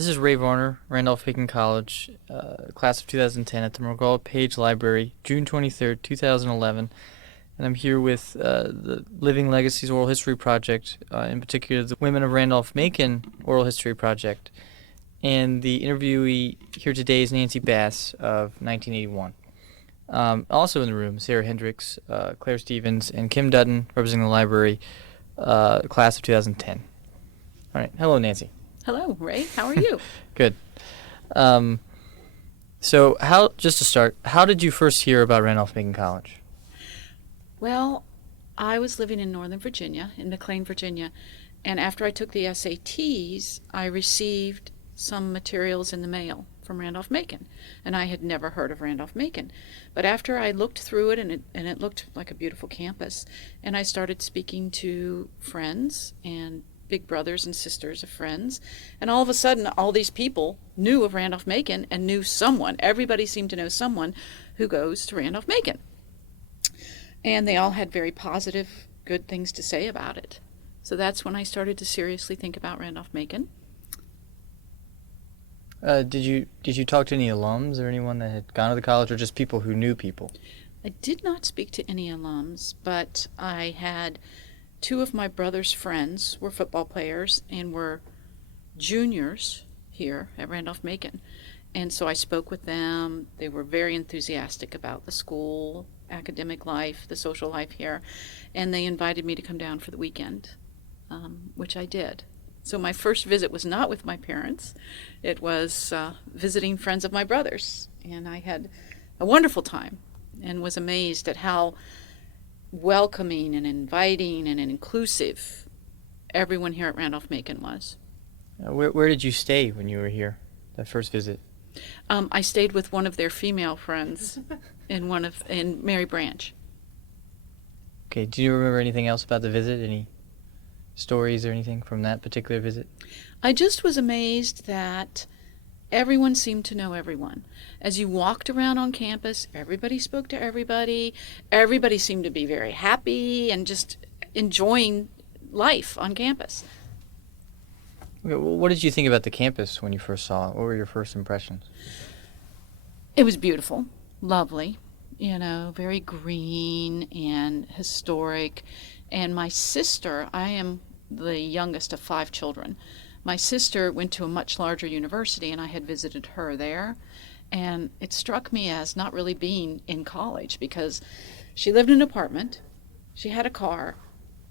This is Ray Varner, Randolph-Macon College, class of 2010 at the McGraw Page Library, June 23rd, 2011. And I'm here with the Living Legacies Oral History Project, in particular the Women of Randolph-Macon Oral History Project. And the interviewee here today is Nancy Bass of 1981. Also in the room, Sarah Hendricks, Claire Stevens, and Kim Dutton, representing the library, class of 2010. All right. Hello, Nancy. Hello, Ray. How are you? Good. Just to start, how did you first hear about Randolph-Macon College? Well, I was living in Northern Virginia, in McLean, Virginia, and after I took the SATs, I received some materials in the mail from Randolph-Macon, and I had never heard of Randolph-Macon. But after I looked through it, and it looked like a beautiful campus, and I started speaking to friends and big brothers and sisters of friends, and all of a sudden all these people knew of Randolph-Macon and knew someone. Everybody seemed to know someone who goes to Randolph-Macon, and they all had very positive, good things to say about it. So that's when I started to seriously think about Randolph-Macon. Did you talk to any alums or anyone that had gone to the college, or just people who knew people? I did not speak to any alums, but I had two of my brother's friends were football players and were juniors here at Randolph-Macon. And so I spoke with them. They were very enthusiastic about the school, academic life, the social life here. And they invited me to come down for the weekend, which I did. So my first visit was not with my parents. It was visiting friends of my brother's. And I had a wonderful time and was amazed at how welcoming and inviting and inclusive everyone here at Randolph-Macon was. Where did you stay when you were here, that first visit? I stayed with one of their female friends in Mary Branch. Okay, do you remember anything else about the visit? Any stories or anything from that particular visit? I just was amazed that everyone seemed to know everyone. As you walked around on campus, everybody spoke to everybody. Everybody seemed to be very happy and just enjoying life on campus. Okay, well, what did you think about the campus when you first saw it? What were your first impressions? It was beautiful, lovely, very green and historic. And my sister, I am the youngest of 5 children. My sister went to a much larger university, and I had visited her there. And it struck me as not really being in college, because she lived in an apartment, she had a car.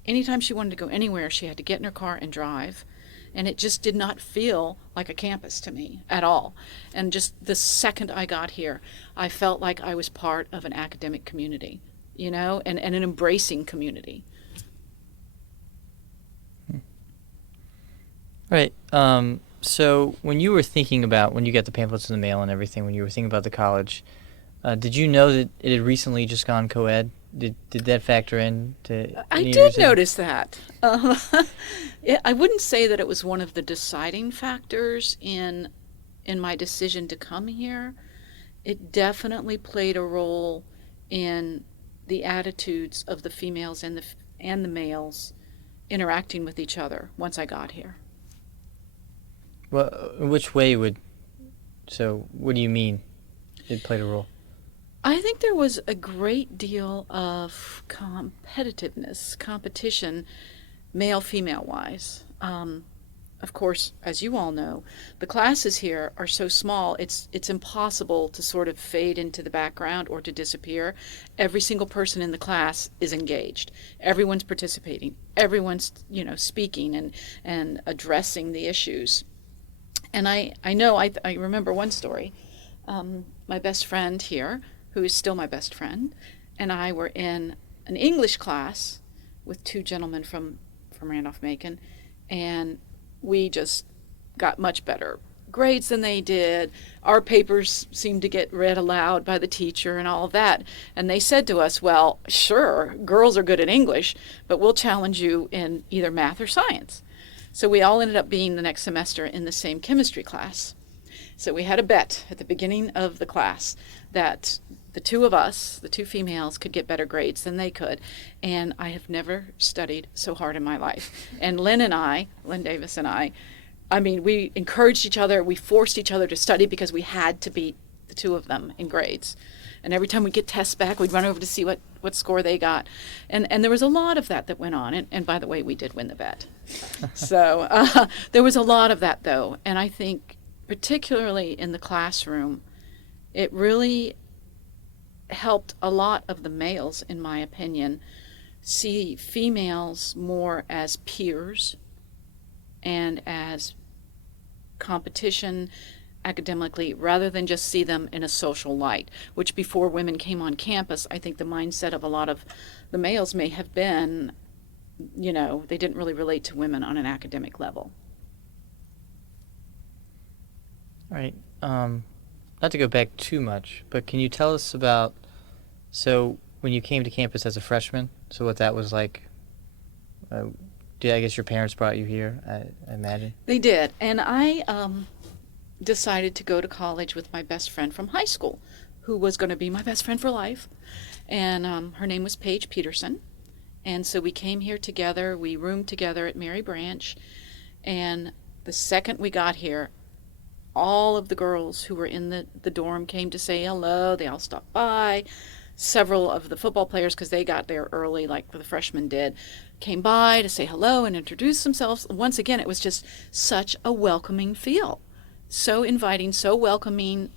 Anytime she wanted to go anywhere, she had to get in her car and drive. And it just did not feel like a campus to me at all. And just the second I got here, I felt like I was part of an academic community, and an embracing community. Right. So when you were thinking about, when you got the pamphlets in the mail and everything, when you were thinking about the college, did you know that it had recently just gone co-ed? Did that factor in to I any of did your notice that. I wouldn't say that it was one of the deciding factors in my decision to come here. It definitely played a role in the attitudes of the females and the males interacting with each other once I got here. Well, in which way what do you mean it played a role? I think there was a great deal of competition, male-female wise. Of course, as you all know, the classes here are so small, it's impossible to sort of fade into the background or to disappear. Every single person in the class is engaged. Everyone's participating. Everyone's, speaking and addressing the issues. And I remember one story. My best friend here, who is still my best friend, and I were in an English class with 2 gentlemen from Randolph-Macon, and we just got much better grades than they did. Our papers seemed to get read aloud by the teacher and all of that. And they said to us, well, sure, girls are good at English, but we'll challenge you in either math or science. So we all ended up being the next semester in the same chemistry class. So we had a bet at the beginning of the class that the 2 of us, the 2 females, could get better grades than they could. And I have never studied so hard in my life. And Lynn Davis and I I mean, we encouraged each other. We forced each other to study because we had to beat the two of them in grades. And every time we get tests back, we'd run over to see what score they got. And there was a lot of that went on. And by the way, we did win the bet. So there was a lot of that, though. And I think, particularly in the classroom, it really helped a lot of the males, in my opinion, see females more as peers and as competition academically rather than just see them in a social light, which before women came on campus, I think the mindset of a lot of the males may have been, they didn't really relate to women on an academic level. All right. Not to go back too much, but can you tell us about, so when you came to campus as a freshman, so what that was like? I guess your parents brought you here, I imagine. They did. And I decided to go to college with my best friend from high school, who was going to be my best friend for life. And her name was Paige Peterson. And so we came here together. We roomed together at Mary Branch. And the second we got here, all of the girls who were in the dorm came to say hello. They all stopped by. Several of the football players, because they got there early, like the freshmen did, came by to say hello and introduce themselves. Once again, it was just such a welcoming feel. So inviting, so welcoming,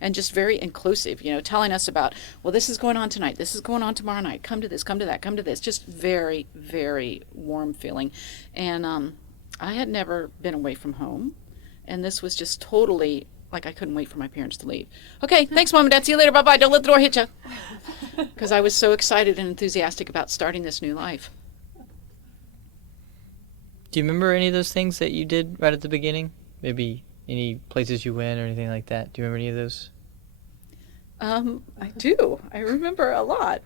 and just very inclusive, telling us about, well, this is going on tonight, this is going on tomorrow night, come to this, come to that, come to this. Just very, very warm feeling. And I had never been away from home, and this was just totally, like, I couldn't wait for my parents to leave. Okay, thanks, Mom and Dad, see you later, bye-bye, don't let the door hit you. Because I was so excited and enthusiastic about starting this new life. Do you remember any of those things that you did right at the beginning? Maybe any places you went or anything like that? Do you remember any of those? I do. I remember a lot.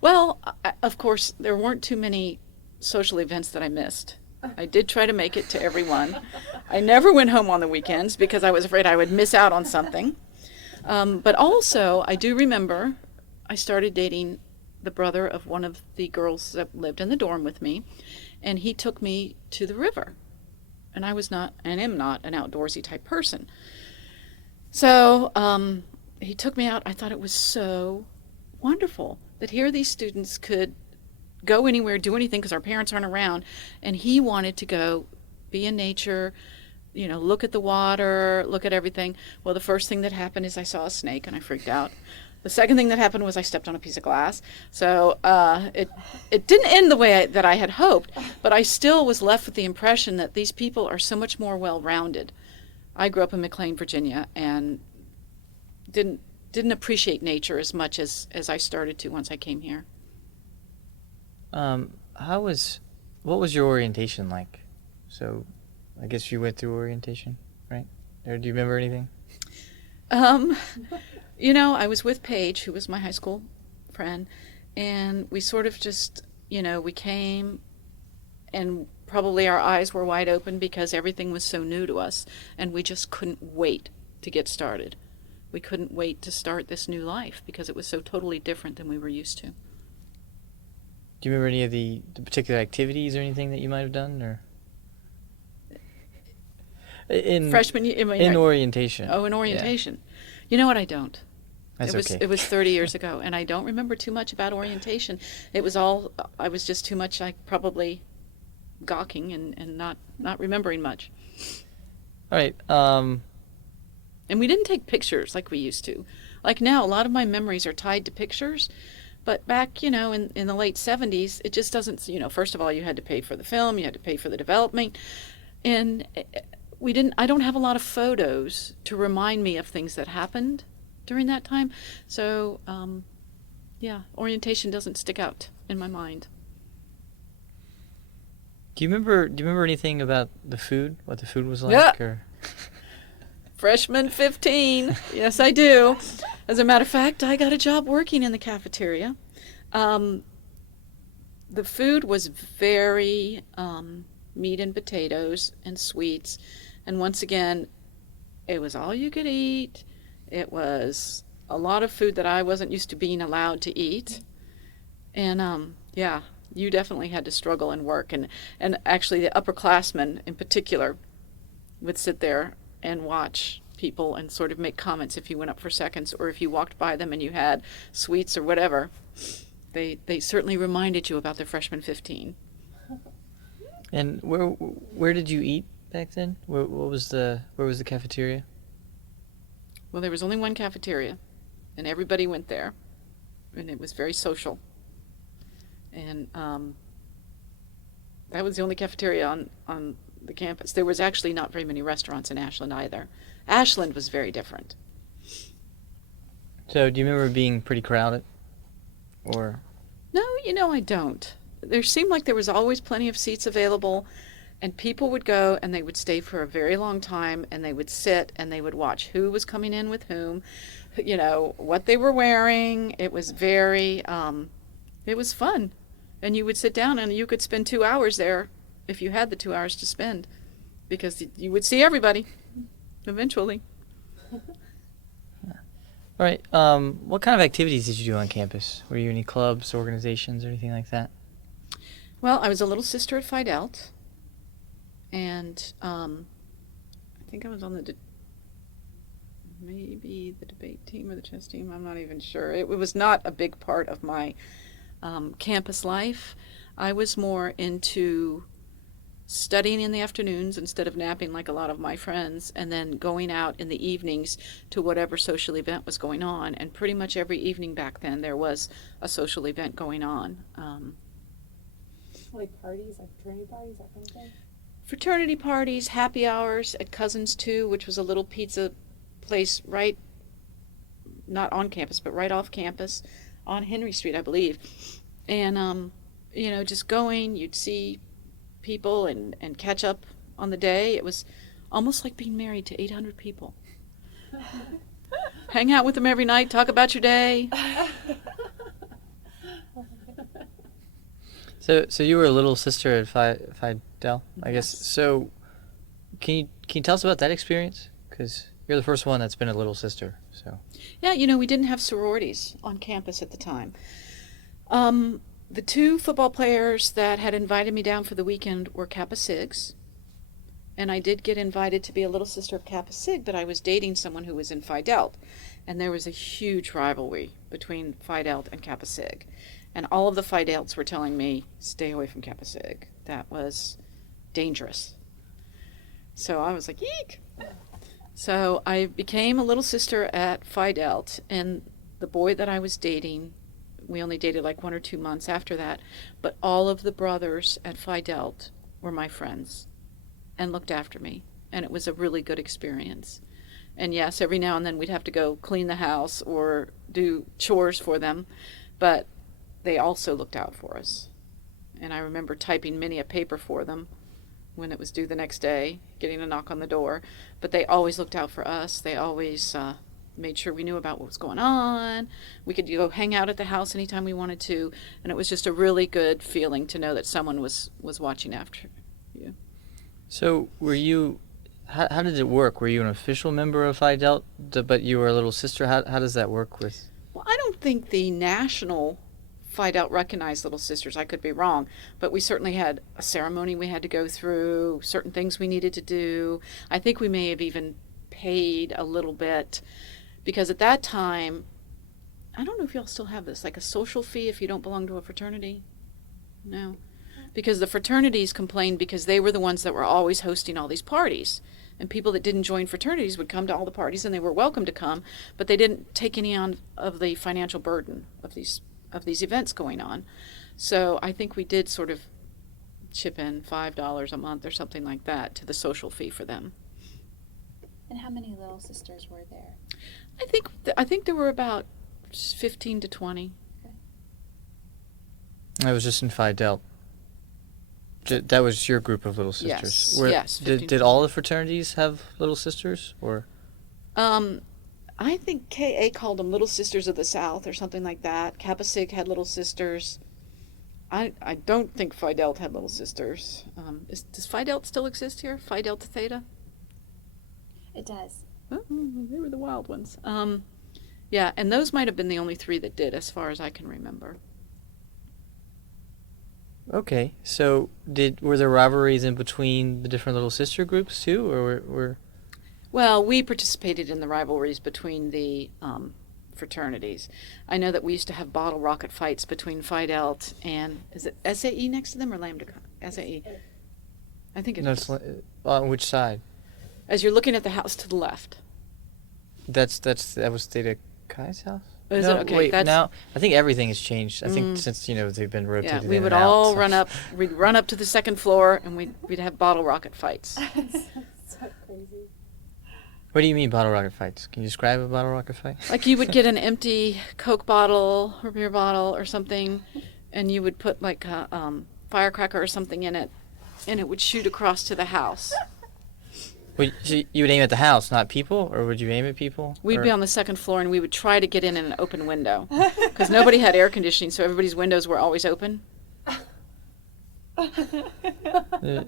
Well, of course, there weren't too many social events that I missed. I did try to make it to every one. I never went home on the weekends because I was afraid I would miss out on something. But also, I do remember I started dating the brother of one of the girls that lived in the dorm with me, and he took me to the river. And I was not, and am not, an outdoorsy type person. So he took me out. I thought it was so wonderful that here these students could go anywhere, do anything because our parents aren't around. And he wanted to go be in nature, look at the water, look at everything. Well, the first thing that happened is I saw a snake and I freaked out. The second thing that happened was I stepped on a piece of glass. So it didn't end the way that I had hoped, but I still was left with the impression that these people are so much more well-rounded. I grew up in McLean, Virginia, and didn't appreciate nature as much as I started to once I came here. What was your orientation like? So I guess you went through orientation, right? Or do you remember anything? I was with Paige, who was my high school friend, and we sort of just, we came, and probably our eyes were wide open because everything was so new to us, and we just couldn't wait to get started. We couldn't wait to start this new life because it was so totally different than we were used to. Do you remember any of the particular activities or anything that you might have done, or in freshman year? In orientation. Oh, in orientation. Yeah. You know what? I don't. That's okay. It was 30 years ago, and I don't remember too much about orientation. It was all, I was just too much, like, probably gawking and not remembering much. All right. And we didn't take pictures like we used to. Like now, a lot of my memories are tied to pictures, but back, in the late 70s, it just doesn't, first of all, you had to pay for the film, you had to pay for the development, and I don't have a lot of photos to remind me of things that happened during that time. So, orientation doesn't stick out in my mind. Do you remember anything about the food? What the food was like? Yeah. Or? Freshman 15. Yes, I do. As a matter of fact, I got a job working in the cafeteria. The food was very meat and potatoes and sweets. And once again, it was all you could eat. It was a lot of food that I wasn't used to being allowed to eat. And You definitely had to struggle and work, and actually the upperclassmen in particular would sit there and watch people and sort of make comments if you went up for seconds or if you walked by them and you had sweets or whatever. They certainly reminded you about the freshman 15. And where did you eat back then? Where was the cafeteria? Well, there was only one cafeteria, and everybody went there, and it was very social. And that was the only cafeteria on the campus. There was actually not very many restaurants in Ashland either. Ashland was very different. So do you remember being pretty crowded? Or No, I don't. There seemed like there was always plenty of seats available, and people would go and they would stay for a very long time, and they would sit and they would watch who was coming in with whom, what they were wearing. It was it was fun. And you would sit down and you could spend 2 hours there if you had the 2 hours to spend, because you would see everybody eventually. all right, what kind of activities did you do on campus? Were you in any clubs, organizations, or anything like that? Well, I was a little sister at Phi Delt, and I think I was on maybe the debate team or the chess team. I'm not even sure. It was not a big part of my campus life. I was more into studying in the afternoons instead of napping like a lot of my friends, and then going out in the evenings to whatever social event was going on. And pretty much every evening back then there was a social event going on. Like parties, like fraternity parties, that kind of thing? Fraternity parties, happy hours at Cousins 2, which was a little pizza place right, not on campus, but right off campus on Henry Street, I believe. And, just going, you'd see people and catch up on the day. It was almost like being married to 800 people. Hang out with them every night, talk about your day. So you were a little sister at Phi Del, I guess. So can you tell us about that experience? Because you're the first one that's been a little sister. So Yeah, we didn't have sororities on campus at the time. The 2 football players that had invited me down for the weekend were Kappa Sigs, and I did get invited to be a little sister of Kappa Sig, but I was dating someone who was in Phi Delt, and there was a huge rivalry between Phi Delt and Kappa Sig. And all of the Phi Delts were telling me, stay away from Kappa Sig. That was dangerous. So I was like, eek! So I became a little sister at Phi Delt, and the boy that I was dating, we only dated like 1 or 2 months after that, but all of the brothers at Phi Delt were my friends and looked after me, and it was a really good experience. And yes, every now and then we'd have to go clean the house or do chores for them, but they also looked out for us. And I remember typing many a paper for them when it was due the next day, getting a knock on the door. But they always looked out for us. They always made sure we knew about what was going on. We could go hang out at the house anytime we wanted to. And it was just a really good feeling to know that someone was watching after you. So were you? How did it work? Were you an official member of Phi Delt, but you were a little sister? How does that work with? Well, I don't think the national Phi Delt recognized Little Sisters. I could be wrong, but we certainly had a ceremony we had to go through, certain things we needed to do. I think we may have even paid a little bit, because at that time, I don't know if y'all still have this, like a social fee if you don't belong to a fraternity. No. Because the fraternities complained because they were the ones that were always hosting all these parties. And people that didn't join fraternities would come to all the parties, and they were welcome to come, but they didn't take any of the financial burden of these events going on. So I think we did sort of chip in $5 a month or something like that to the social fee for them. And how many Little Sisters were there? I think there were about 15 to 20. I was just in Phi Delt. That was your group of little sisters. Yes, 15 Did all the fraternities have little sisters, or? I think KA called them Little Sisters of the South or something like that. Kappa Sig had little sisters. I don't think Phi Delt had little sisters. Does Phi Delt still exist here? Phi Delta Theta? It does. Oh, they were the wild ones. Yeah, and those might have been the only 3 that did, as far as I can remember. Okay, so were there rivalries in between the different little sister groups too, or were Well, we participated in the rivalries between the fraternities. I know that we used to have bottle rocket fights between Phi Delt and, is it SAE next to them or Lambda Chi? SAE. I think it no? is. On which side? As you're looking at the house to the left. That was Theta Chi's house. Oh, is No, it? Okay, wait. that's- Now I think everything has changed. I think Mm. since they've been rotated. Yeah, we in would and out, all so- run up. We'd run up to the second floor, and we'd have bottle rocket fights. So crazy. What do you mean bottle rocket fights? Can you describe a bottle rocket fight? Like you would get an empty Coke bottle or beer bottle or something, and you would put like a firecracker or something in it, and it would shoot across to the house. So you would aim at the house, not people, or would you aim at people? We'd or- be on the second floor, and we would try to get in an open window because nobody had air conditioning, so everybody's windows were always open. Uh,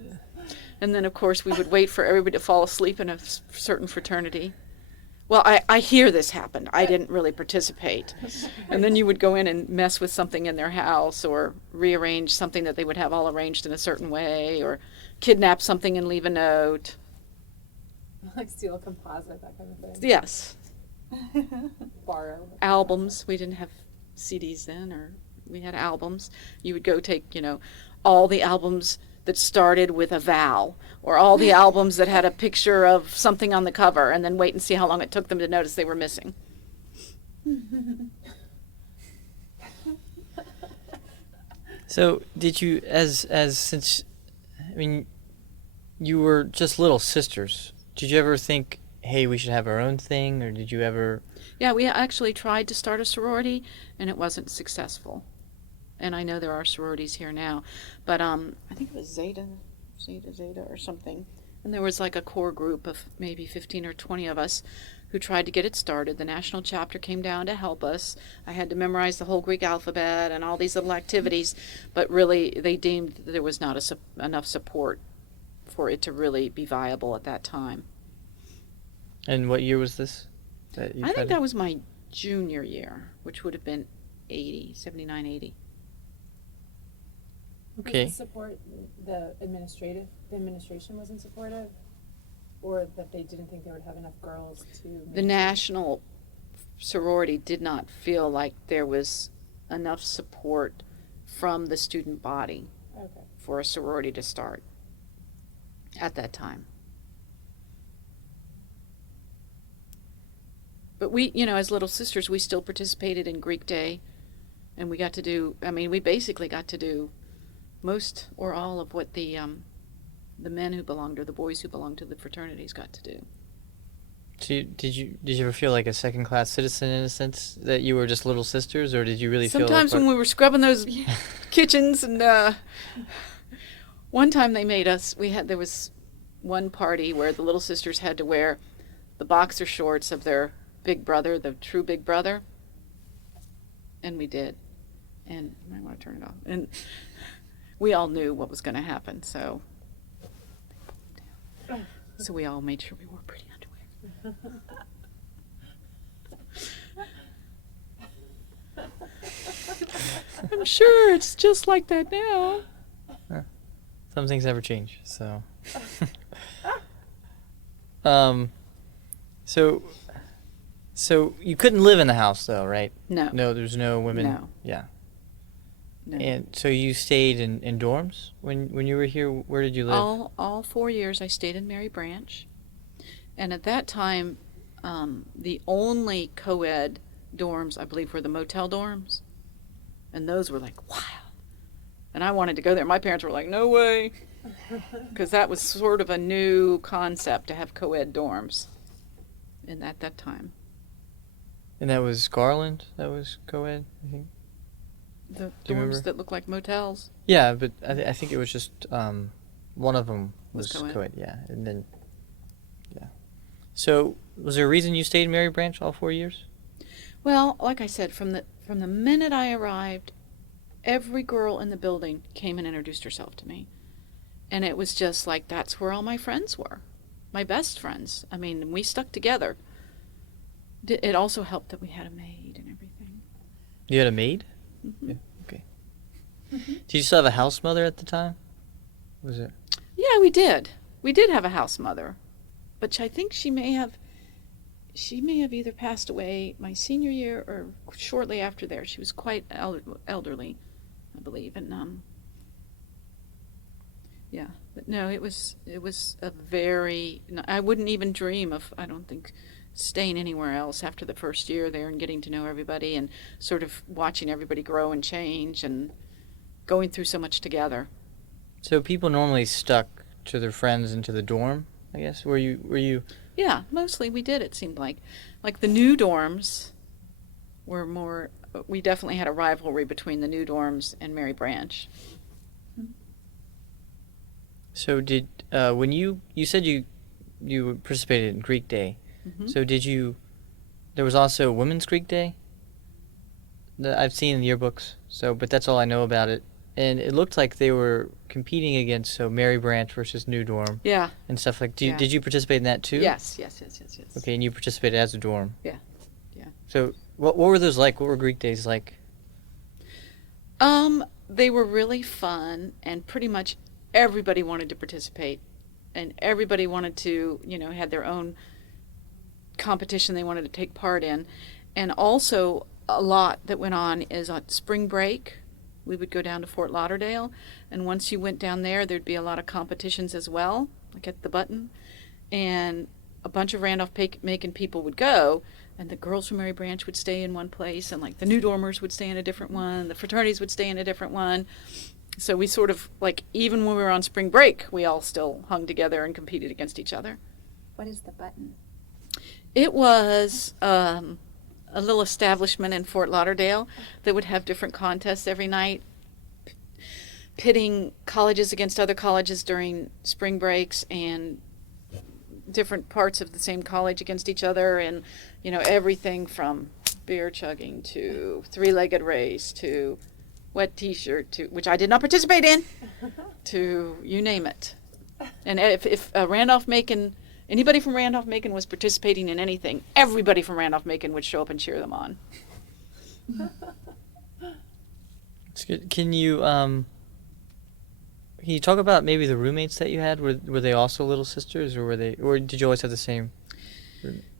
And then, of course, we would wait for everybody to fall asleep in a certain fraternity. Well, I hear this happened. I didn't really participate. And then you would go in and mess with something in their house or rearrange something that they would have all arranged in a certain way or kidnap something and leave a note. Like steal a composite, that kind of thing. Yes. Borrow. Albums. We didn't have CDs then, or we had albums. You would go take, all the albums that started with a vowel, or all the albums that had a picture of something on the cover, and then wait and see how long it took them to notice they were missing. So did you, since, I mean, you were just little sisters. Did you ever think, hey, we should have our own thing, or did you ever? Yeah, we actually tried to start a sorority, and it wasn't successful. And I know there are sororities here now, but I think it was Zeta or something. And there was like a core group of maybe 15 or 20 of us who tried to get it started. The national chapter came down to help us. I had to memorize the whole Greek alphabet and all these little activities, but really they deemed there was not enough support for it to really be viable at that time. And what year was this? I think that was my junior year, which would have been 79, 80. Okay. Was the support, the administration wasn't supportive? Or that they didn't think they would have enough girls to... The national sorority did not feel like there was enough support from the student body Okay. for a sorority to start at that time. But we, as little sisters, we still participated in Greek Day, and we got to do, we basically got to do most or all of what the men who belonged, or the boys who belonged to the fraternities got to do. So did you ever feel like a second-class citizen in a sense, that you were just little sisters, or did you really feel? Sometimes when we were scrubbing those kitchens, and one time they made us. There was one party where the little sisters had to wear the boxer shorts of their big brother, the true big brother, and we did. And you might want to turn it off. And we all knew what was going to happen, so we all made sure we wore pretty underwear. I'm sure it's just like that now. Some things never change. So. So you couldn't live in the house though, right? No. No, there's no women. No. Yeah. No. And so you stayed in dorms when you were here. Where did you live? All 4 years I stayed in Mary Branch, and at that time, the only co-ed dorms I believe were the motel dorms, and those were like wild. And I wanted to go there. My parents were like, "No way," because that was sort of a new concept to have co-ed dorms, and at that time, And that was Garland. That was co-ed, I think. the Do you remember? dorms that looked like motels. Yeah, but I think it was just one of them Was was co-ed. co-ed. Yeah, and then yeah. So was there a reason you stayed in Mary Branch all 4 years? Well, like I said, from the minute I arrived, every girl in the building came and introduced herself to me. And it was just like, that's where all my friends were. My best friends. We stuck together. It also helped that we had a maid and everything. You had a maid? Mhm. Yeah, okay. Did you still have a house mother at the time? Was it? Yeah, we did. We did have a house mother, but I think she may have either passed away my senior year or shortly after there. She was quite elderly, I believe, and yeah. But no, it was a very. I wouldn't even dream of. I don't think staying anywhere else after the first year there and getting to know everybody and sort of watching everybody grow and change and going through so much together. So people normally stuck to their friends into the dorm, I guess. Were you? Yeah, mostly we did. It seemed like the new dorms were more. We definitely had a rivalry between the new dorms and Mary Branch. So did when you said you participated in Greek Day? Mm-hmm. So did you? There was also Women's Greek Day. That I've seen in the yearbooks. So, but that's all I know about it. And it looked like they were competing against Mary Branch versus New Dorm Yeah. and stuff like. Yeah. Did you participate in that too? Yes. Okay, and you participated as a dorm. Yeah. So what were those like? What were Greek Days like? They were really fun, and pretty much everybody wanted to participate, and everybody wanted to, had their own competition they wanted to take part in, and also a lot that went on is on spring break. We would go down to Fort Lauderdale, and once you went down there, there'd be a lot of competitions as well, like at the Button, and a bunch of Randolph-Macon people would go, and the girls from Mary Branch would stay in one place, and like the new dormers would stay in a different one, the fraternities would stay in a different one. So we sort of, like, even when we were on spring break, we all still hung together and competed against each other. What is the Button? It was a little establishment in Fort Lauderdale that would have different contests every night, pitting colleges against other colleges during spring breaks, and different parts of the same college against each other, and everything from beer chugging to three-legged race to wet t-shirt, to which I did not participate in, to you name it. And if Randolph-Macon, anybody from Randolph-Macon was participating in anything, everybody from Randolph-Macon would show up and cheer them on. It's good. Can you talk about maybe the roommates that you had? Were they also little sisters, or did you always have the same?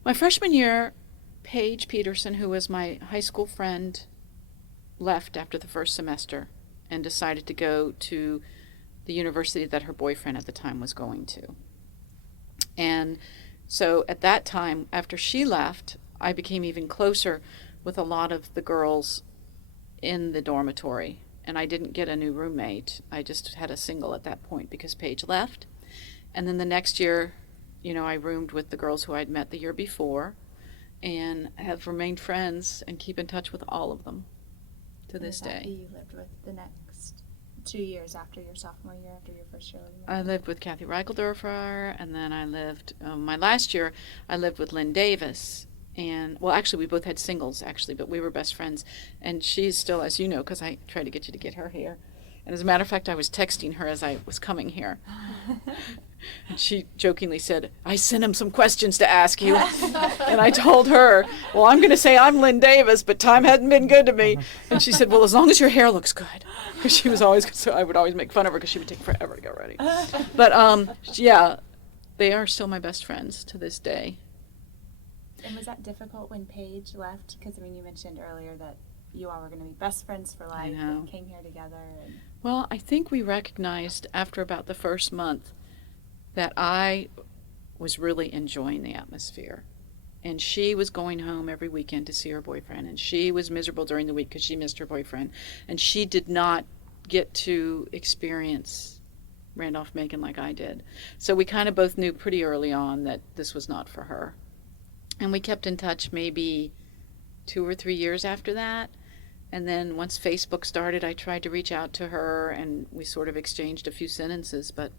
My freshman year, Paige Peterson, who was my high school friend, left after the first semester and decided to go to the university that her boyfriend at the time was going to. And so at that time, after she left, I became even closer with a lot of the girls in the dormitory. And I didn't get a new roommate. I just had a single at that point because Paige left. And then the next year, I roomed with the girls who I'd met the year before and have remained friends and keep in touch with all of them to this day. Who you lived with the next 2 years after your sophomore year, after your first year? I lived with Kathy Reichelderfer, and then I lived, my last year, I lived with Lynn Davis. And, well, actually, we both had singles, actually, but we were best friends. And she's still, as you know, because I tried to get you to get her here. And as a matter of fact, I was texting her as I was coming here. And she jokingly said, I sent him some questions to ask you. And I told her, well, I'm going to say I'm Lynn Davis, but time hadn't been good to me. And she said, well, as long as your hair looks good. Because she was always, so I would always make fun of her because she would take forever to get ready. But, yeah, they are still my best friends to this day. And was that difficult when Paige left? Because, you mentioned earlier that you all were going to be best friends for life and came here together. And... Well, I think we recognized after about the first month that I was really enjoying the atmosphere. And she was going home every weekend to see her boyfriend. And she was miserable during the week because she missed her boyfriend. And she did not get to experience Randolph-Macon like I did. So we kind of both knew pretty early on that this was not for her. And we kept in touch maybe 2 or 3 years after that. And then once Facebook started, I tried to reach out to her, and we sort of exchanged a few sentences. But,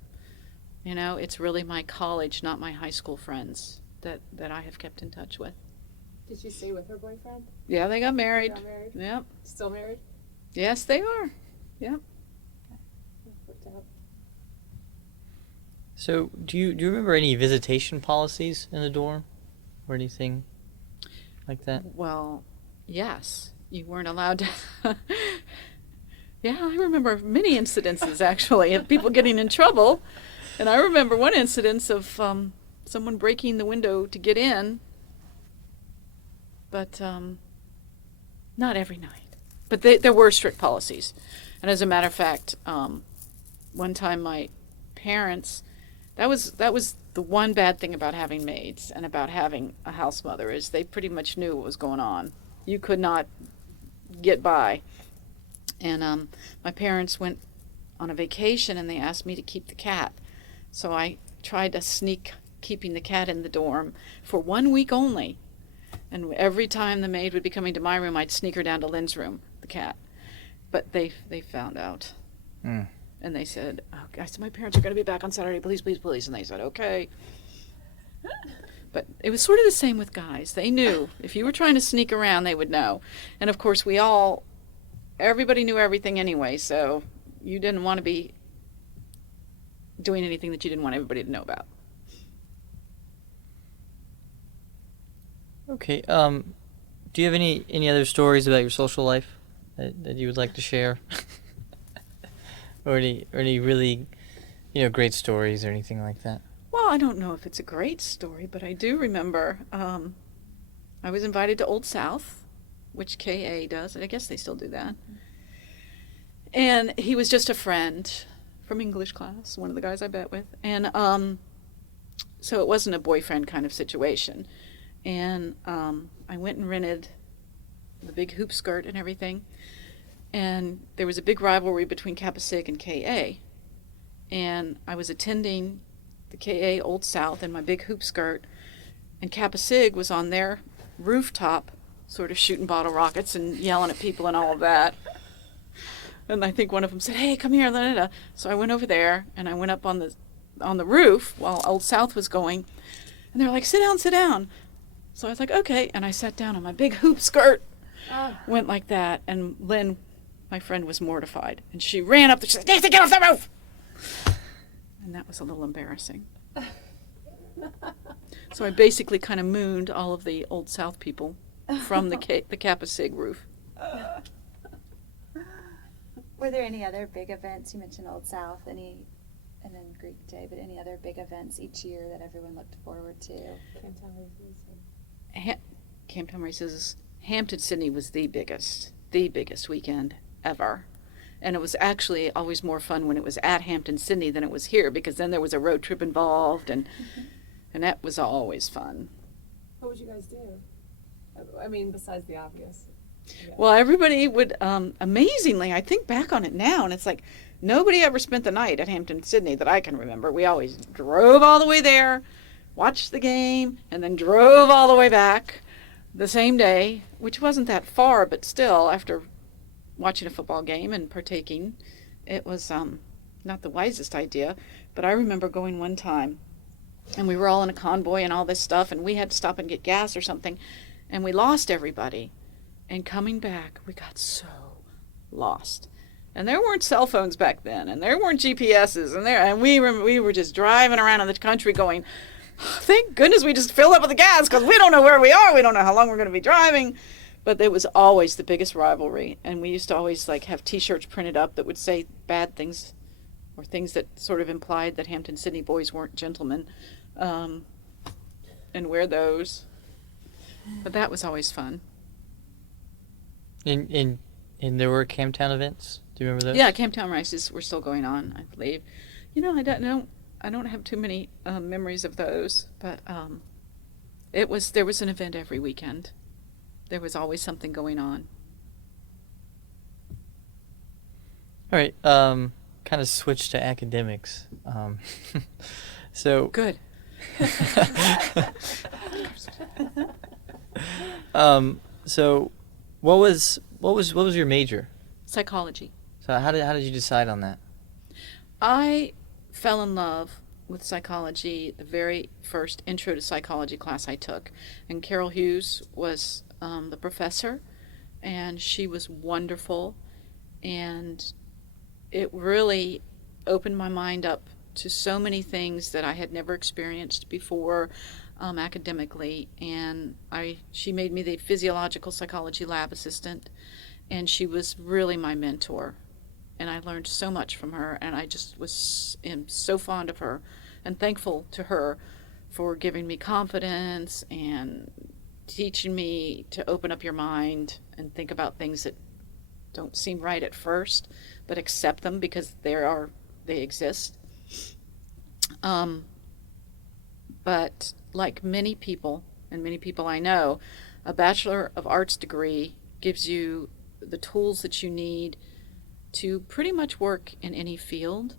it's really my college, not my high school friends that I have kept in touch with. Did she stay with her boyfriend? Yeah, they got married. Got married? Yep. Still married? Yes, they are. Yep. Worked out. So do you remember any visitation policies in the dorm, or anything like that? Well, yes. You weren't allowed to. Yeah, I remember many incidences actually of people getting in trouble. And I remember one incident of someone breaking the window to get in, but not every night. But there were strict policies. And as a matter of fact, one time my parents, that was the one bad thing about having maids and about having a house mother is they pretty much knew what was going on. You could not get by. And my parents went on a vacation and they asked me to keep the cat. So I tried to sneak keeping the cat in the dorm for 1 week only. And every time the maid would be coming to my room, I'd sneak her down to Lynn's room, the cat. But they found out. Mm. And they said, oh, I said, my parents are going to be back on Saturday, please, please, please. And they said, okay. But it was sort of the same with guys. They knew. If you were trying to sneak around, they would know. And of course, everybody knew everything anyway, so you didn't want to be doing anything that you didn't want everybody to know about. Okay. Do you have any other stories about your social life that you would like to share? or any really, great stories or anything like that? Well, I don't know if it's a great story, but I do remember I was invited to Old South, which KA does, and I guess they still do that. And he was just a friend from English class, one of the guys I bet with. And so it wasn't a boyfriend kind of situation. And I went and rented the big hoop skirt and everything. And there was a big rivalry between Kappa Sig and KA. And I was attending the KA Old South in my big hoop skirt. And Kappa Sig was on their rooftop sort of shooting bottle rockets and yelling at people and all of that. And I think one of them said, hey, come here. Da, da, da. So I went over there and I went up on the roof while Old South was going. And they were like, sit down, sit down. So I was like, okay. And I sat down on my big hoop skirt. Went like that. And Lynn, my friend, was mortified. And she ran up there. She said, Nancy, get off the roof. And that was a little embarrassing. So I basically kind of mooned all of the Old South people from the Kappa Sig roof. Were there any other big events? You mentioned Old South, and then Greek Day, but any other big events each year that everyone looked forward to? Camptown races. Camptown races. Hampton Sydney was the biggest weekend ever. And it was actually always more fun when it was at Hampton Sydney than it was here, because then there was a road trip involved, and that was always fun. What would you guys do? I mean, besides the obvious. Yeah. Well, everybody would, amazingly, I think back on it now, and it's like nobody ever spent the night at Hampton Sydney that I can remember. We always drove all the way there, watched the game, and then drove all the way back the same day, which wasn't that far, but still, after watching a football game and partaking, it was not the wisest idea. But I remember going one time, and we were all in a convoy and all this stuff, and we had to stop and get gas or something, and we lost everybody. And coming back, we got so lost. And there weren't cell phones back then, and there weren't GPSs, and we were just driving around in the country going, thank goodness we just filled up with the gas, because we don't know where we are, we don't know how long we're going to be driving. But it was always the biggest rivalry, and we used to always have T-shirts printed up that would say bad things, or things that sort of implied that Hampton Sydney boys weren't gentlemen, and wear those. But that was always fun. And there were Camptown events. Do you remember those? Yeah, Camptown races were still going on, I believe. I don't have too many memories of those, but there was an event every weekend. There was always something going on. All right. Kind of switch to academics. So Good. So what was your major? Psychology. So how did you decide on that? I fell in love with psychology the very first intro to psychology class I took. And Carol Hughes was the professor, and she was wonderful. And it really opened my mind up to so many things that I had never experienced before academically. And she made me the physiological psychology lab assistant, and she was really my mentor. and I learned so much from her, and I just am so fond of her and thankful to her for giving me confidence and teaching me to open up your mind and think about things that don't seem right at first, but accept them because they exist. But like many people, and many people I know, a Bachelor of Arts degree gives you the tools that you need to pretty much work in any field.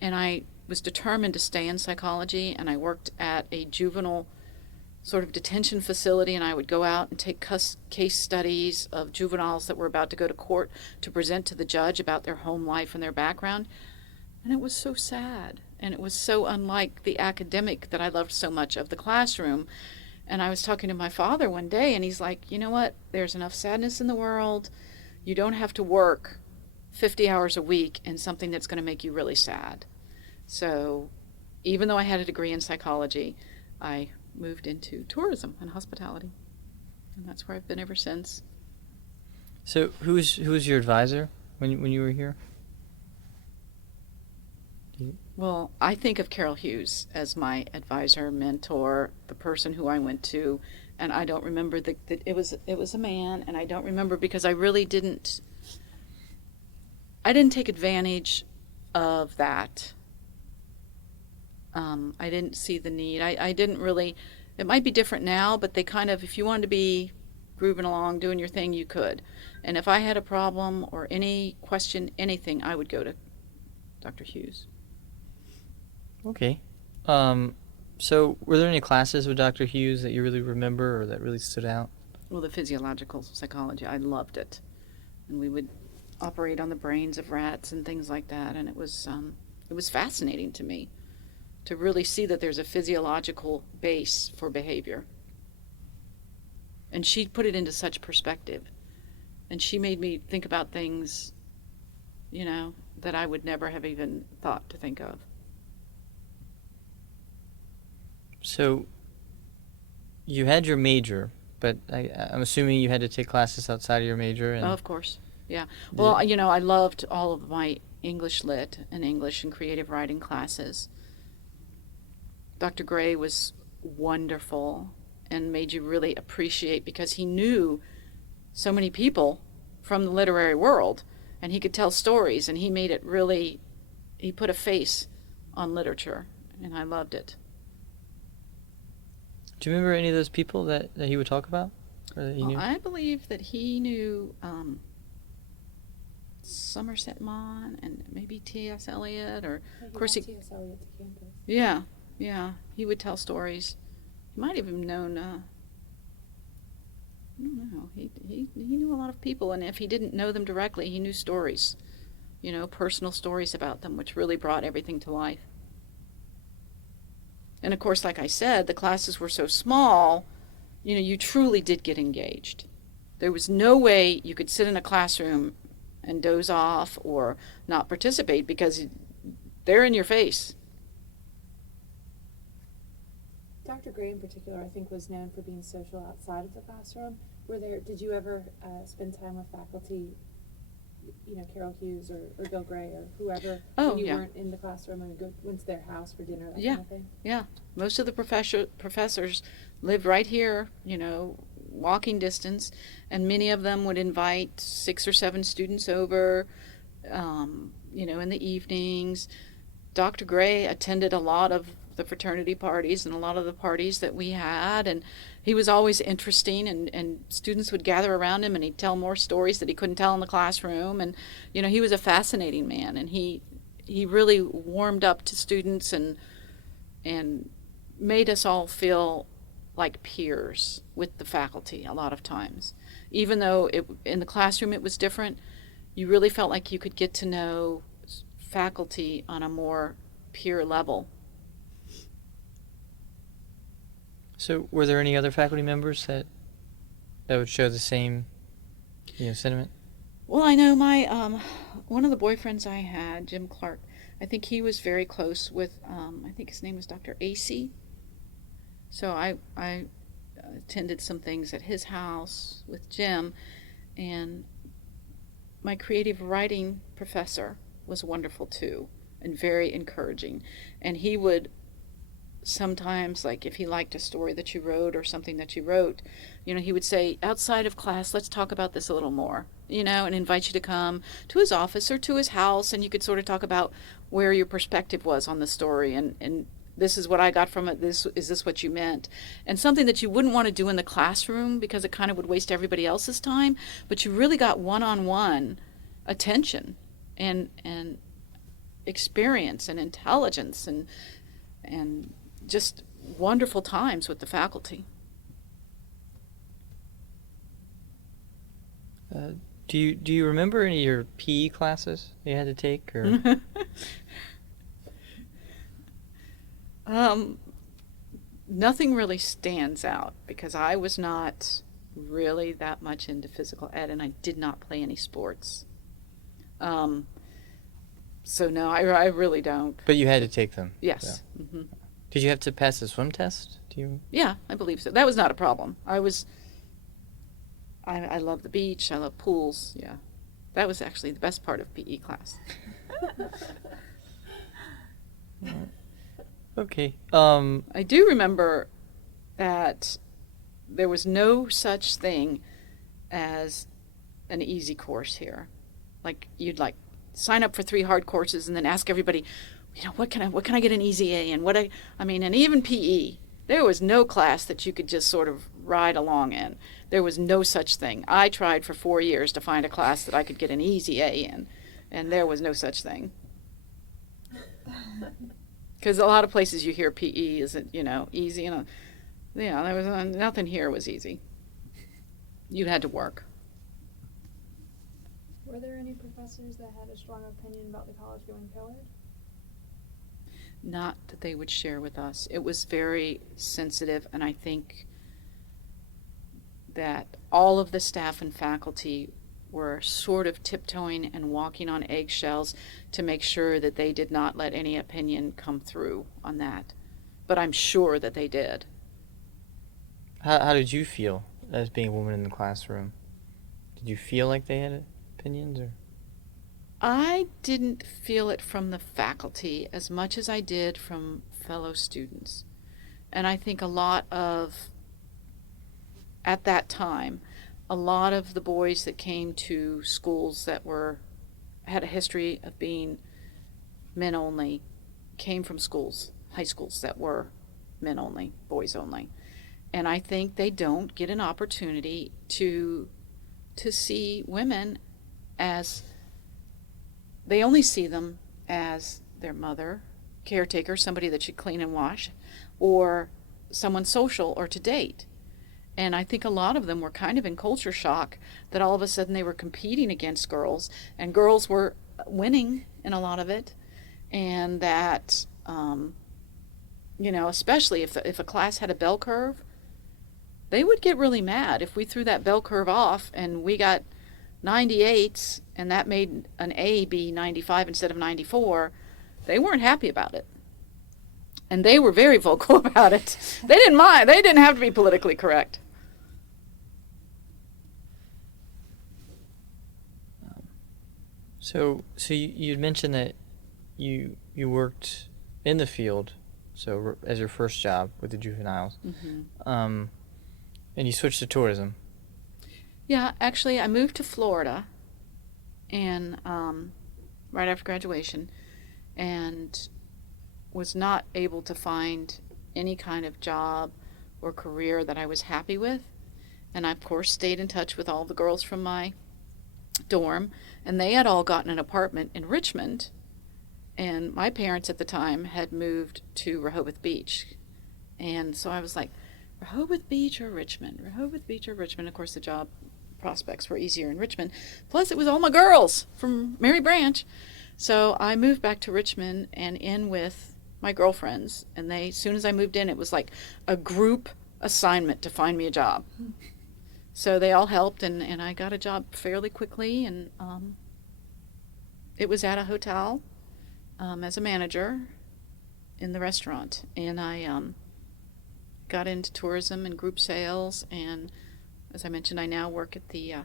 And I was determined to stay in psychology, and I worked at a juvenile sort of detention facility, and I would go out and take case studies of juveniles that were about to go to court to present to the judge about their home life and their background. And it was so sad, and it was so unlike the academic that I loved so much of the classroom. And I was talking to my father one day, and he's like, you know what? There's enough sadness in the world. You don't have to work 50 hours a week in something that's going to make you really sad. So even though I had a degree in psychology, I moved into tourism and hospitality. And that's where I've been ever since. So who was your advisor when you were here? Well, I think of Carol Hughes as my advisor, mentor, the person who I went to, and I don't remember that it was a man, and I don't remember because I really didn't take advantage of that. I didn't see the need. I didn't really. It might be different now, but they kind of, if you wanted to be grooving along, doing your thing, you could. And if I had a problem or any question, anything, I would go to Dr. Hughes. Okay. So were there any classes with Dr. Hughes that you really remember or that really stood out? Well, the physiological psychology, I loved it. And we would operate on the brains of rats and things like that, and it was fascinating to me to really see that there's a physiological base for behavior. And she put it into such perspective. And she made me think about things, that I would never have even thought to think of. So you had your major, but I'm assuming you had to take classes outside of your major. And Oh, of course. Yeah. Well, I loved all of my English lit and English and creative writing classes. Dr. Gray was wonderful and made you really appreciate, because he knew so many people from the literary world, and he could tell stories, and he put a face on literature, and I loved it. Do you remember any of those people that he would talk about? Or that he knew? I believe that he knew Somerset Maugham and maybe T.S. Eliot, or Of course he- T.S. Eliot to campus. yeah, he would tell stories. He might have even known. I don't know. He knew a lot of people, and if he didn't know them directly, he knew stories, personal stories about them, which really brought everything to life. And of course, like I said, the classes were so small, you truly did get engaged. There was no way you could sit in a classroom and doze off or not participate, because they're in your face. Dr. Gray in particular, I think, was known for being social outside of the classroom. Did you ever spend time with faculty, Carol Hughes or Bill Gray or whoever, Oh, when you yeah. weren't in the classroom, and went to their house for dinner, that Yeah. kind of thing? Yeah, most of the professors lived right here, walking distance, and many of them would invite 6 or 7 students over, in the evenings. Dr. Gray attended a lot of the fraternity parties and a lot of the parties that we had, and he was always interesting, and students would gather around him, and he'd tell more stories that he couldn't tell in the classroom. And he was a fascinating man, and he really warmed up to students and made us all feel like peers with the faculty a lot of times. Even though in the classroom it was different, you really felt like you could get to know faculty on a more peer level. So were there any other faculty members that would show the same, sentiment? Well, I know my one of the boyfriends I had, Jim Clark, I think he was very close with, I think his name was Dr. Acey. So I attended some things at his house with Jim, and my creative writing professor was wonderful too, and very encouraging. And he would sometimes, like if he liked a story that you wrote or something that you wrote, he would say, outside of class, let's talk about this a little more, and invite you to come to his office or to his house, and you could sort of talk about where your perspective was on the story, and this is what I got from it. Is this what you meant? And something that you wouldn't want to do in the classroom because it kind of would waste everybody else's time, but you really got one-on-one attention and experience and intelligence and just wonderful times with the faculty. Do you remember any of your PE classes you had to take, or? Nothing really stands out because I was not really that much into physical ed, and I did not play any sports. So no, I really don't. But you had to take them. Yes. Yeah. Hmm. Did you have to pass the swim test? Do you? Yeah, I believe so. That was not a problem. I love the beach. I love pools. Yeah, that was actually the best part of PE class. Okay. I do remember that there was no such thing as an easy course here. Like you'd sign up for 3 hard courses and then ask everybody, what can I get an easy A in? And even PE, there was no class that you could just sort of ride along in. There was no such thing. I tried for 4 years to find a class that I could get an easy A in, and there was no such thing. Because a lot of places you hear PE isn't, easy. There was nothing here was easy. You had to work. Were there any professors that had a strong opinion about the college going co-ed? Not that they would share with us. It was very sensitive, and I think that all of the staff and faculty were sort of tiptoeing and walking on eggshells to make sure that they did not let any opinion come through on that. But I'm sure that they did. How did you feel as being a woman in the classroom? Did you feel like they had opinions, or? I didn't feel it from the faculty as much as I did from fellow students. And I think at that time, a lot of the boys that came to schools that had a history of being men only came from high schools that were men only, boys only. And I think they don't get an opportunity to see women as, they only see them as their mother, caretaker, somebody that should clean and wash, or someone social or to date. And I think a lot of them were kind of in culture shock that all of a sudden they were competing against girls, and girls were winning in a lot of it. And that, especially if a class had a bell curve, they would get really mad if we threw that bell curve off and we got 98s and that made an A be 95 instead of 94. They weren't happy about it. And they were very vocal about it. They didn't mind. They didn't have to be politically correct. So you'd mentioned that you worked in the field, so as your first job with the juveniles, Mm-hmm. And you switched to tourism. Yeah, actually, I moved to Florida, and right after graduation, and was not able to find any kind of job or career that I was happy with. And I, of course, stayed in touch with all the girls from my dorm, and they had all gotten an apartment in Richmond. And my parents at the time had moved to Rehoboth Beach. And so I was like, Rehoboth Beach or Richmond? Rehoboth Beach or Richmond? Of course, the job prospects were easier in Richmond. Plus, it was all my girls from Mary Branch. So I moved back to Richmond and in with my girlfriends. And as soon as I moved in, it was like a group assignment to find me a job. So they all helped, and I got a job fairly quickly. And it was at a hotel as a manager in the restaurant. And I got into tourism and group sales, and as I mentioned, I now work at the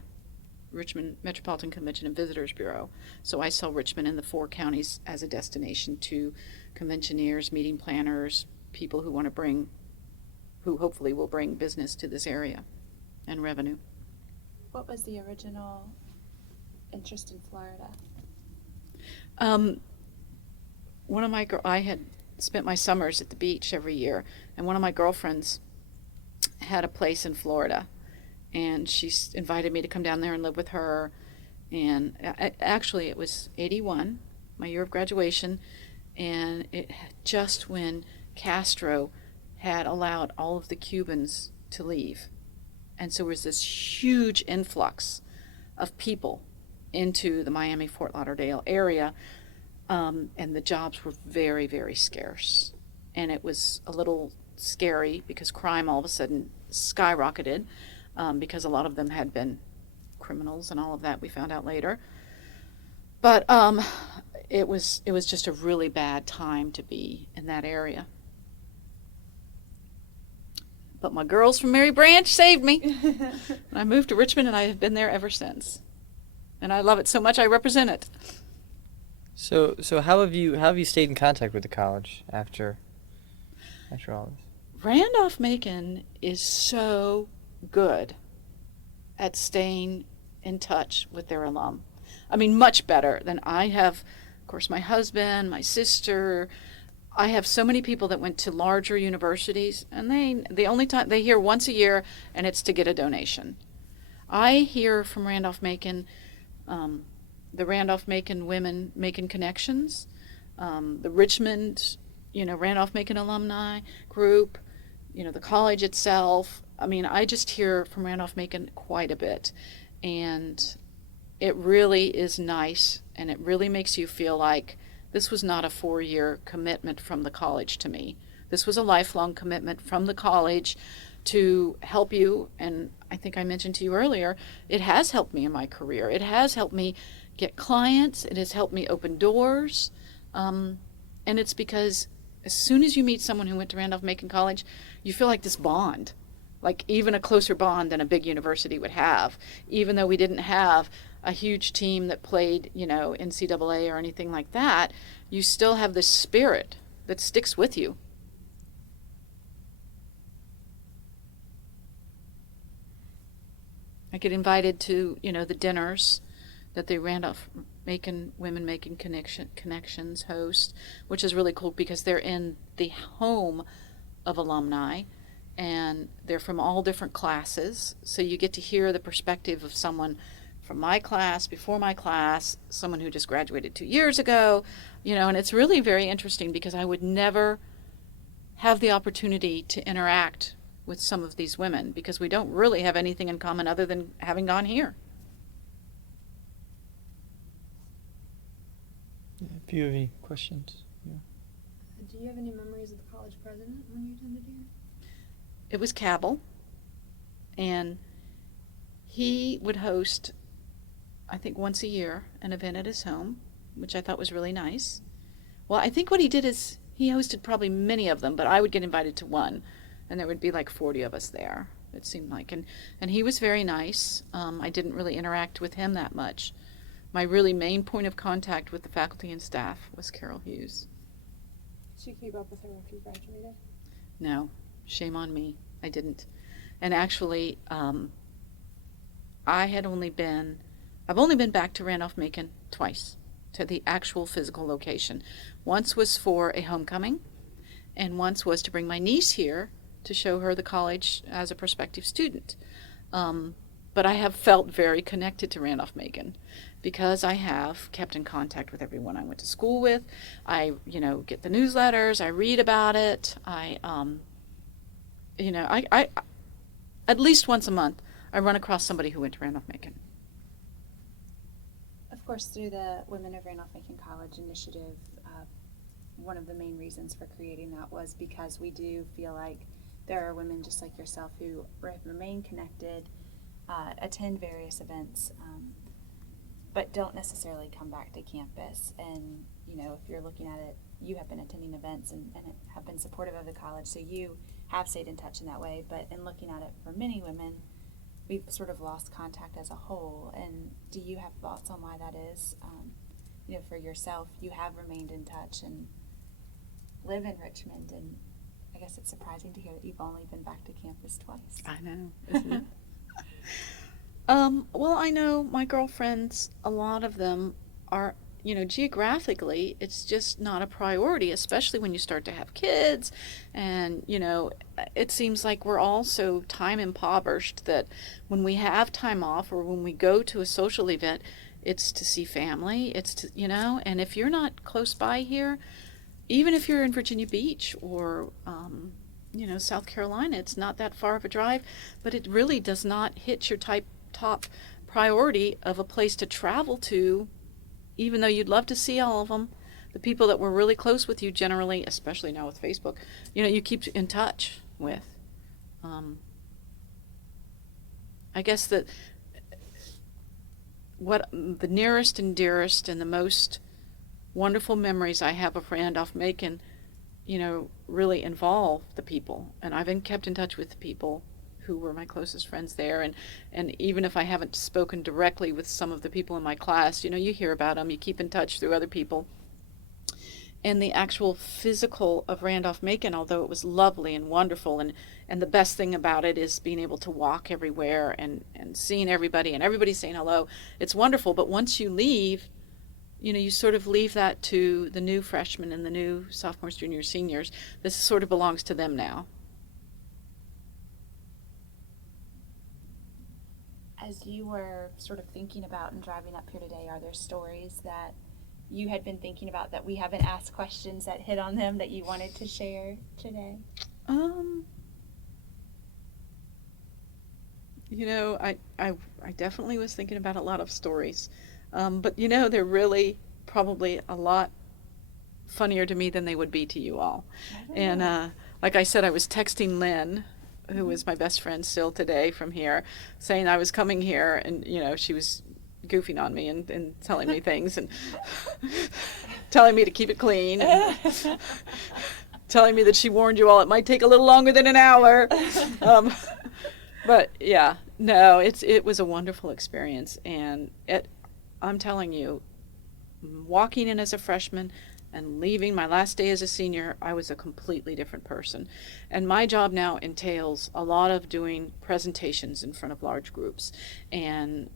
Richmond Metropolitan Convention and Visitors Bureau. So I sell Richmond and the 4 counties as a destination to conventioneers, meeting planners, people who want to bring, who hopefully will bring business to this area and revenue. What was the original interest in Florida? One of my I had spent my summers at the beach every year, and one of my girlfriends had a place in Florida, and she invited me to come down there and live with her. And actually, it was 81, my year of graduation, and it just when Castro had allowed all of the Cubans to leave, and so there was this huge influx of people into the Miami-Fort Lauderdale area. And the jobs were very, very scarce. And it was a little scary because crime all of a sudden skyrocketed because a lot of them had been criminals and all of that we found out later. But it was just a really bad time to be in that area. But my girls from Mary Branch saved me. And I moved to Richmond, and I have been there ever since. And I love it so much I represent it. So how have you stayed in contact with the college after all this? Randolph-Macon is so good at staying in touch with their alum. I mean, much better than I have. Of course, my husband, my sister. I have so many people that went to larger universities, and the only time they hear once a year, and it's to get a donation. I hear from Randolph-Macon, the Randolph-Macon Women Macon Connections, the Richmond, Randolph-Macon alumni group, the college itself. I mean, I just hear from Randolph-Macon quite a bit, and it really is nice, and it really makes you feel like this was not a 4-year commitment from the college to me. This was a lifelong commitment from the college to help you, and I think I mentioned to you earlier, it has helped me in my career. It has helped me get clients. It has helped me open doors. And it's because as soon as you meet someone who went to Randolph-Macon College, you feel like this bond, like even a closer bond than a big university would have, even though we didn't have a huge team that played, NCAA or anything like that. You still have this spirit that sticks with you. I get invited to, the dinners that the Randolph-Macon Women Macon Connections host, which is really cool because they're in the home of alumni, and they're from all different classes. So you get to hear the perspective of someone from my class, before my class, someone who just graduated 2 years ago, and it's really very interesting because I would never have the opportunity to interact with some of these women because we don't really have anything in common other than having gone here. If you have any questions. Yeah. Do you have any memories of the college president when you attended here? It was Cabell, and he would host, I think once a year, an event at his home, which I thought was really nice. Well, I think what he did is he hosted probably many of them, but I would get invited to one, and there would be like 40 of us there, it seemed like. And he was very nice. I didn't really interact with him that much. My really main point of contact with the faculty and staff was Carol Hughes. Did you keep up with her after you graduated? No, shame on me. I didn't. And actually, I've only been back to Randolph-Macon twice, to the actual physical location. Once was for a homecoming, and once was to bring my niece here to show her the college as a prospective student. But I have felt very connected to Randolph-Macon because I have kept in contact with everyone I went to school with. I, get the newsletters, I read about it. I at least once a month, I run across somebody who went to Randolph-Macon. Of course, through the Women of Randolph-Macon College initiative, one of the main reasons for creating that was because we do feel like there are women just like yourself who remain connected, attend various events, but don't necessarily come back to campus. And, if you're looking at it, you have been attending events and have been supportive of the college, so you have stayed in touch in that way. But in looking at it for many women, we've sort of lost contact as a whole. And do you have thoughts on why that is? For yourself, you have remained in touch and live in Richmond, and I guess it's surprising to hear that you've only been back to campus twice. I know, isn't it? Well, I know my girlfriends, a lot of them are, geographically, it's just not a priority, especially when you start to have kids. And, it seems like we're all so time impoverished that when we have time off or when we go to a social event, it's to see family, and if you're not close by here, even if you're in Virginia Beach or, South Carolina, it's not that far of a drive, but it really does not hit your top priority of a place to travel to, even though you'd love to see all of them. The people that were really close with you generally, especially now with Facebook, you keep in touch with. I guess that what the nearest and dearest and the most wonderful memories I have of Randolph-Macon, really involve the people. And I've been kept in touch with the people who were my closest friends there. And even if I haven't spoken directly with some of the people in my class, you hear about them, you keep in touch through other people. And the actual physical of Randolph-Macon, although it was lovely and wonderful, and the best thing about it is being able to walk everywhere and seeing everybody and everybody saying hello. It's wonderful, but once you leave, you sort of leave that to the new freshmen and the new sophomores, juniors, seniors. This sort of belongs to them now. As you were sort of thinking about and driving up here today, are there stories that you had been thinking about that we haven't asked questions that hit on them that you wanted to share today? I definitely was thinking about a lot of stories. But they're really probably a lot funnier to me than they would be to you all. And like I said, I was texting Lynn, who is my best friend still today from here, saying I was coming here, and she was goofing on me and telling me things and telling me to keep it clean and telling me that she warned you all it might take a little longer than an hour. But yeah, no, it was a wonderful experience, and I'm telling you, walking in as a freshman and leaving my last day as a senior, I was a completely different person. And my job now entails a lot of doing presentations in front of large groups. And,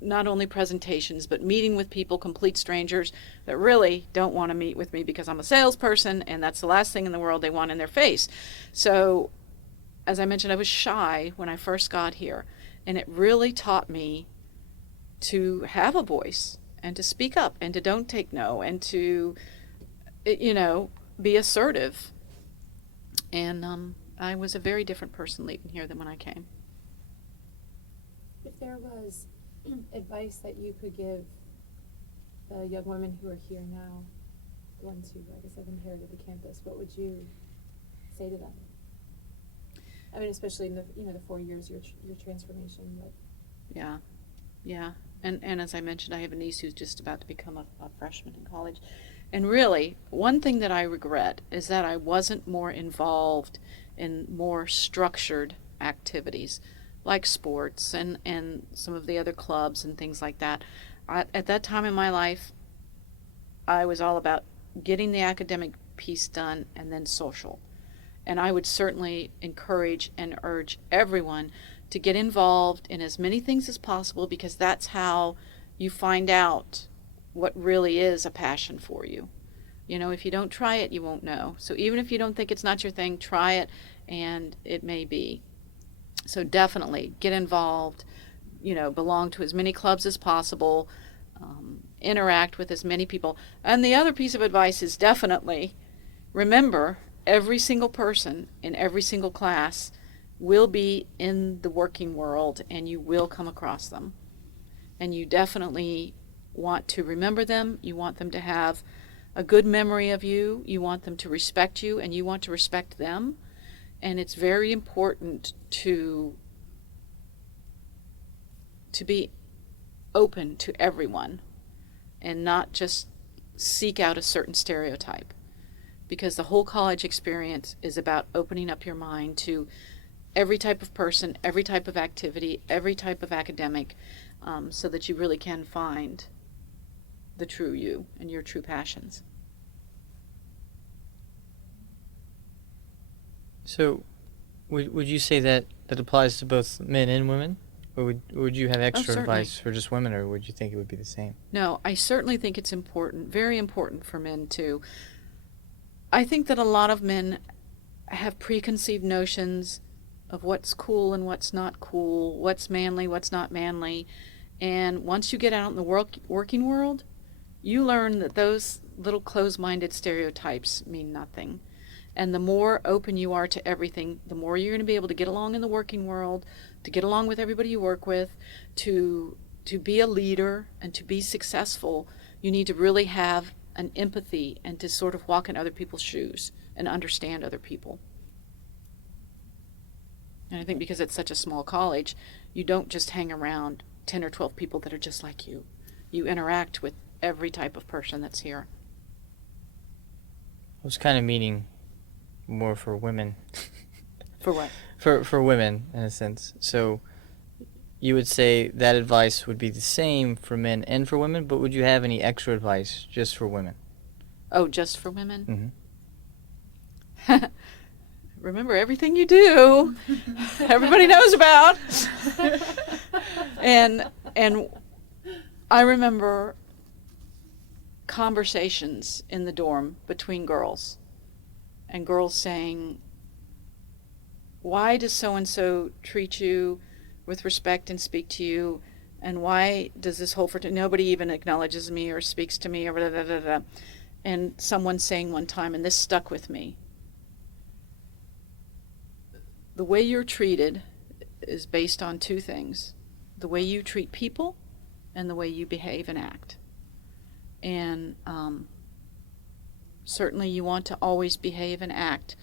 not only presentations, but meeting with people, complete strangers that really don't want to meet with me because I'm a salesperson and that's the last thing in the world they want in their face. So, as I mentioned, I was shy when I first got here. And it really taught me to have a voice and to speak up and to don't take no and to, be assertive. And I was a very different person leaving here than when I came. If there was advice that you could give the young women who are here now, the ones who, I guess, have inherited the campus, what would you say to them? I mean, especially in the 4 years your transformation. But Yeah. And as I mentioned, I have a niece who's just about to become a freshman in college. And really, one thing that I regret is that I wasn't more involved in more structured activities like sports and some of the other clubs and things like that. At that time in my life, I was all about getting the academic piece done and then social. And I would certainly encourage and urge everyone to get involved in as many things as possible, because that's how you find out what really is a passion for you. If you don't try it, you won't know. So even if you don't think it's not your thing, try it, and it may be. So definitely get involved, belong to as many clubs as possible, interact with as many people. And the other piece of advice is definitely remember every single person in every single class will be in the working world, and you will come across them. And you definitely want to remember them. You want them to have a good memory of you. You want them to respect you, and you want to respect them. And it's very important to be open to everyone and not just seek out a certain stereotype. Because the whole college experience is about opening up your mind to every type of person, every type of activity, every type of academic, so that you really can find the true you and your true passions. So, would you say that that applies to both men and women, or would you have extra certainly. advice for just women, or would you think it would be the same? No, I certainly think it's important, very important for men too. I think that a lot of men have preconceived notions of what's cool and what's not cool, what's manly, what's not manly. And once you get out in the working world, you learn that those little closed-minded stereotypes mean nothing. And the more open you are to everything, the more you're going to be able to get along in the working world, to get along with everybody you work with, to be a leader and to be successful. You need to really have an empathy and to sort of walk in other people's shoes and understand other people. And I think because it's such a small college, you don't just hang around 10 or 12 people that are just like you. You interact with every type of person that's here. I was kind of meaning more for women. For what? For women, in a sense. So, you would say that advice would be the same for men and for women, but would you have any extra advice just for women? Oh, just for women? Mm-hmm. Remember everything you do. Everybody knows about. And I remember conversations in the dorm between girls, and girls saying, why does so-and-so treat you with respect and speak to you, and why does this whole nobody even acknowledges me or speaks to me, or blah, blah, blah, blah. And someone saying one time, and this stuck with me, the way you're treated is based on two things: the way you treat people and the way you behave and act. And certainly you want to always behave and act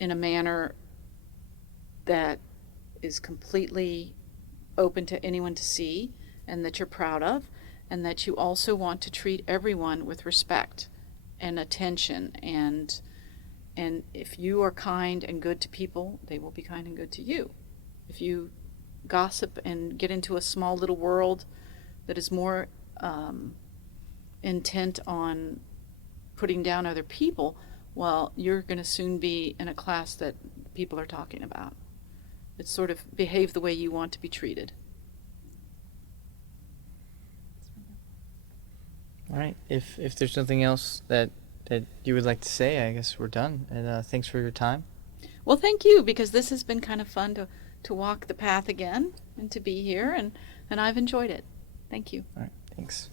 in a manner that is completely open to anyone to see and that you're proud of, and that you also want to treat everyone with respect and attention, and if you are kind and good to people, they will be kind and good to you. If you gossip and get into a small little world that is more intent on putting down other people, well, you're going to soon be in a class that people are talking about. It's sort of behave the way you want to be treated. All right. If there's nothing else that you would like to say, I guess we're done. And thanks for your time. Well, thank you, because this has been kind of fun to walk the path again and to be here, and I've enjoyed it. Thank you. All right. Thanks.